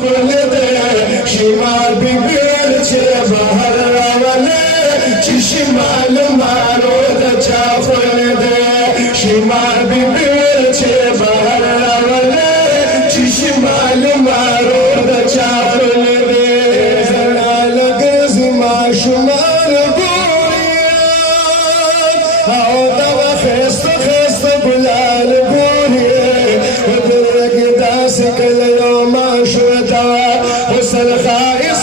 خپل دې شمال بګر چې بهر راولې چې شمال مارو د چا خپل دې شمال بګر چې بهر راولې چې شمال مارو د چا خپل دې زړه لګرځي ما شمال ګوري او دا خسته خسته ګلال ګوري درګ داس کله یو ما شو دا حسن خائص